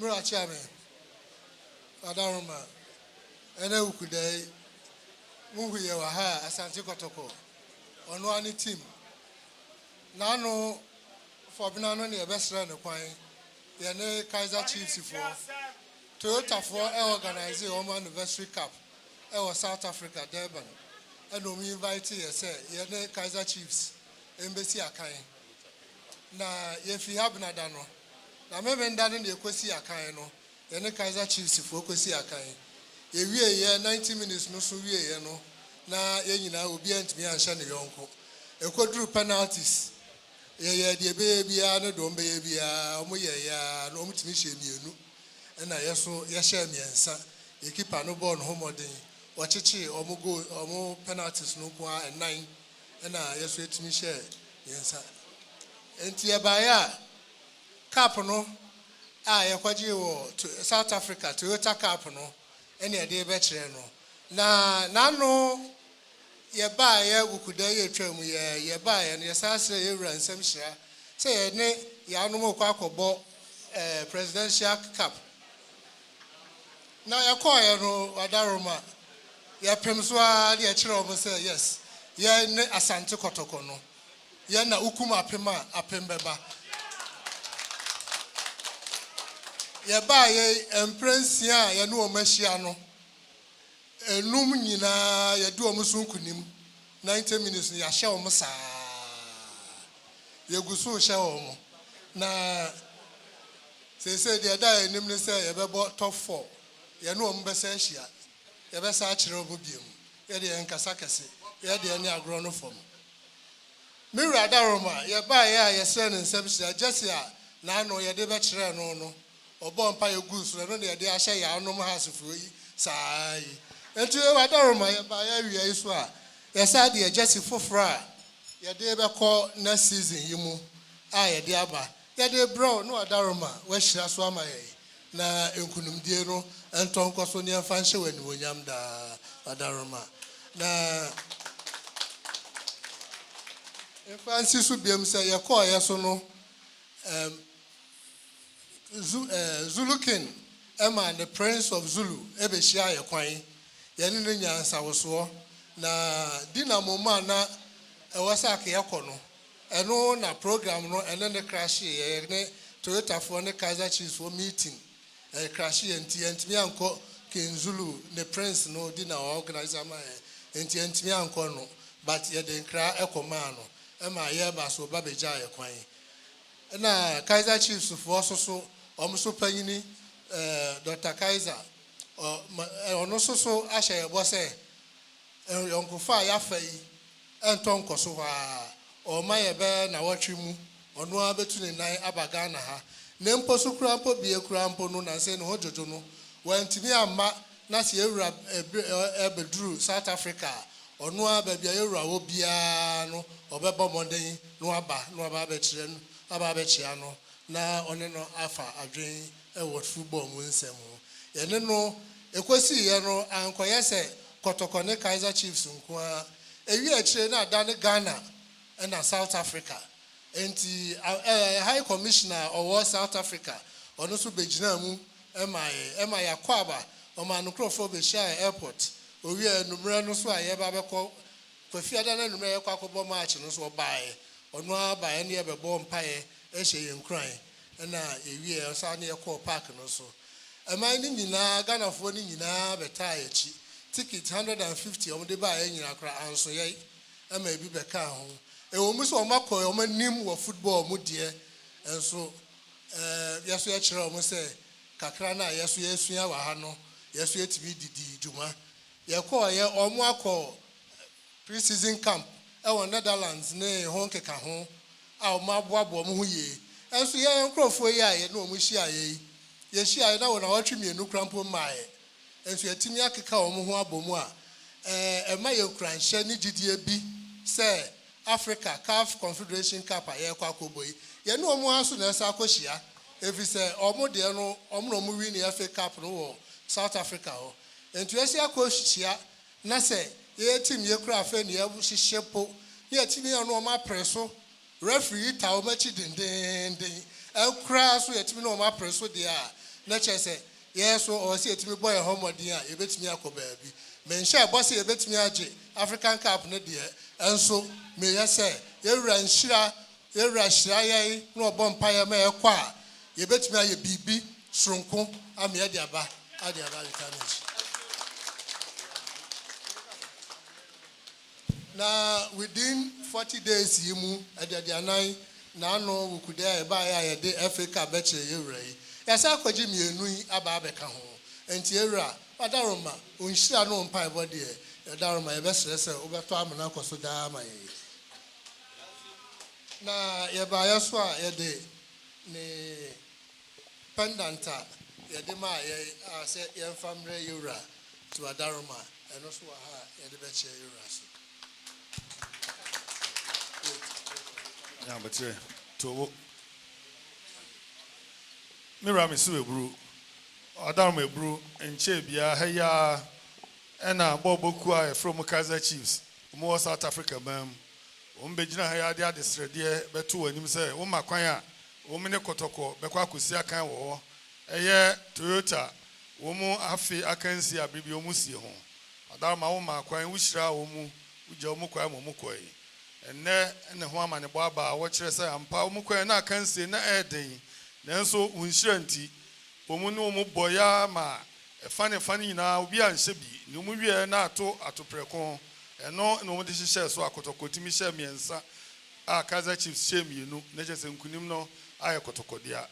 Murachame, Adaroma, and Ukuday, Muhi Waha, Asante Kotoko, on one team. Nano for Binano near best run of Quine, Yane Kaiser Chiefs for Toyota for organizing Oman Anniversary Cup, South Africa, Durban, and we invite you, say, Yane Kaiser Chiefs, Embassy Akai. Na if you have Nadano. Na meme ndane ne ekosi akan no ye ne Kaiser Chiefs fo ekosi akan ye wie ye 90 minutes no so wie ye no na ye nyina obi antimi anhye ne yonko ekoduru penalties ye de be bia no do mbe bia omo ye ya no omo timi hye mienu na ye so ye hye miensa ye keeper no ball no homoden wo cheche omo goal omo penalties no kwa 9 na ye so etimi hye miensa enti e ba ya Cup no, yakwaji wo South Africa Toyota Cup no, ene ade be kire no. Na no ye ba ye ukuda ye twam ye ba ye no ye sase ye wura nsam hira. Say ye ne ya no mo kwa akobo presidential cup. Na ye call ye no Adaroma. Ye Opemsuo a ye kire o say yes. Ye ne Asante Kotoko no. Ye na ukuma apembeba. Ye ba ye emprensia ye no omahia no enum nyina ye du omusunkunim 90 minutes ya hye omo saa ye gusu hye omo na se de da enim ne se ye bebo top 4 ye no omo besa hia ye besa akire obo biem ye de enkasa kese ye de ani agro no fom mi rada roma ye ba ye a ye se ne nsem hia jesia na no ye de be kire no Obo mpa ye gus no de de ahye ya anom hasefo yi sai enti e wadaroma ye ba ya wi yi so a ye sa de Jesse fofora ye de be call next season yi mu a ye de aba ye de bro no wadaroma wa hira so ama ye na enkunumdie no entonko so ne mfa nhye wani wonyam da wadaroma na Francis so biem say ye call ye so no Zulu King, Emma, the Prince of Zulu, Ebeshia Yakwain, Yanina Sawaso, na Dina Moma na Wasaki Yakono, and no na program no, and then the crash Toyota for the Kaiser Chiefs for meeting, a crash and Tianko King Zulu, the Prince no dinner organizer my and Tianko no, but yet the cry Ecomano, Emma Yaba so Babeja Yakwain. Na Kaiser Chiefs for so Omso Panyini, Dr. Kaiser, or so Asha was a Uncle Fire Fay, and Tonko Soha, or Maya Bear, Nawachimu, or Noa between Nai Abagana, Nempo Sucrampo, be a crampo, no, and saying Hojono, when Timia Ma Nasi Ebedru, South Africa, or Noa Babiara, Obiano, or Beba Monday, Noaba, Noaba Bechiano. Na oneno afa adwen e wo football mu nsem ye no ekosi ye no ankoye se Kotoko ne Kaiser Chiefs nko a ewi akire na adane Ghana na South Africa enti high commissioner of South Africa ono so begina mu ema yakwaba o ma no crofo be share airport owi enumre no so aye ba bekọ kofi adane enumre ye kwakobo match no so bae ono aba ne ye bebo mpae ehye yenkran na ewie osa na ekọ park no so aman ni nyina Ghana fo ni nyina beta echi ticket 150 omde ba nyina kra anso ye ama ebi beka ho e wo mu so omakọ omanim wo football mu de enso yeso ye kire omo se kakra na yeso yesua wa ha no yeso yetimi didi djuma ye kọ ye omo akọ pre-season camp e wo Netherlands ne ho nkeka ho a omo aboabo omo ho ye enso ye nkrofo ye aye na omo hia ye ye hia na wo na watwe mienu krampo mae enso yetimi akeka omo ho abomu a ema ye kranhye ni gidie bi se Africa CAF Confederation Cup aye kwa koboyi ye no omo aso na esa akohia efi se omo de no omo no mo win the FA Cup no wo South Africa ho ento esi akohia na se ye team ye kura afa ne ye hihye po ye team ye no omo apreso referee ta o machi dendenden enkura so ye team no omo apreso de a Nature say, yes, or see it to me boy a homo dear, you bet me a co baby. Men share bossy a bet me a African Cup, no dear, and so may I say, you ran shira, you rush, no bonfire may acquire. You bet me a BB, Shrunko, I'm Yadiaba, Adiaba, now within 40 days, you move at the 9. Now no we could buy a day Africa betcha you ray. Yes, I could Jimmy Nui Ababeka home. And Tierra, Padaroma, Unshia no pie body, a Daroma, best lesser over Tamanako Sudama. Now, Yabayaswa, a day, ne pendanta, Yadima, I said, young family Ura to a Daroma, and also a betcha Uras. Yeah, but to Mirami Sue brew, Adame brew, and Chebia, Heya, and Bobokua from Kaiser Chiefs, more South Africa, ma'am. Umbejina Hayada district, dear, but two and him say, Uma Quaya, Woman Kotoko, Bekwakusia can war, a year Toyota, Womo Afi, I can see a baby Omusi home. Adama Uma Quay, Wishra, Umu, Ujomukwa Mumukoi. And there and the woman and the Baba, what you say, and Paumuka and I can say, na a day. Then so, Unshanti, Umuno Boyama, a funny now, be and Shebi, Numuvia Nato at Precon, and no decision so I could talk to me, Shemi and Sa, Kaiser Chiefs, Shemi, you know, Natures and Kunimno, I Kotokodia,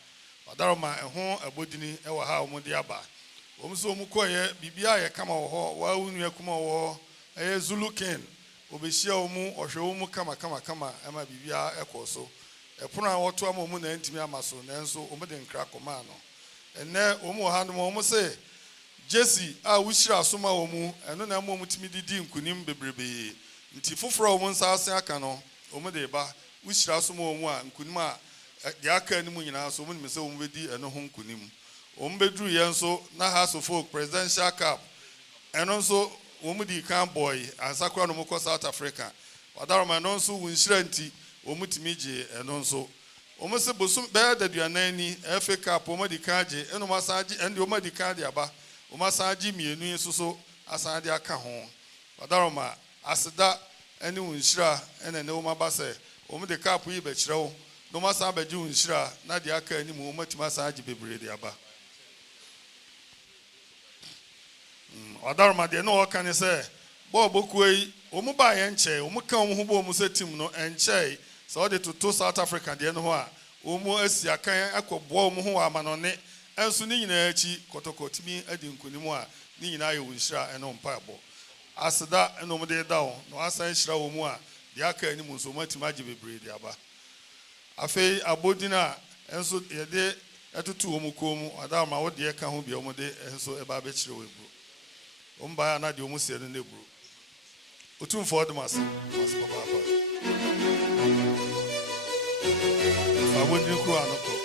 Adaroma and home, a bodini, our how Modiaba. Omso Mukoye, Bibia, come over, while we are come over, a Zulu Ken. Obeshia omu ohwe kama ema bibia ekoso epona woto amomu na ntimi amaso nanso omu de nkra koma no enne omu ha no omu se Jesse a wushira asoma omu eno na amomu timi didi nkunim bebrebe nti foforo omu nsaase aka no omu de ba wushira asoma omu a nkunim a de aka ni mu nyina so omu ni se omu bedi eno ho nkunim omu bedru ye nso na House of Folk Presidential Cup eno nso Omudi can boy and Sakra no Moko South Africa. Wadaroma no so winshranti omutimije enonso. Omose bosum be da duanani FA Cup omadi kaje eno masaji ende omadi kade aba. Omasaji mienu nsoso asade aka ho. Wadaroma aseda ene winshra ene ne omabase omudi cup yi be kirewo. No masa beji winshra na de aka ani mu omatima saji bebre de aba. Odaroma de no kan say bo bokuei omu ba ye nche omu kan omu bo omu se team no enche so de to South Africa de no ho a omu asi akan akọbo omu ho amanone enso ni nyina achi Kotoko timi adi nkunimu a ni nyina ye wunhira eno mpaabo aseda eno mu de dawo no asan hira omu a de aka ani mu so matima age bebre de aba afei abodina enso ye de atutu omu komu Odaroma wo de ka ho bia omu de enso eba be kire webu Umbaya na di omusi enu nebru. Utum forward masu papa. Fabo di ku anoko.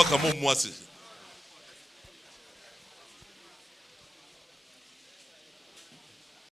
Welcome, Mwasi.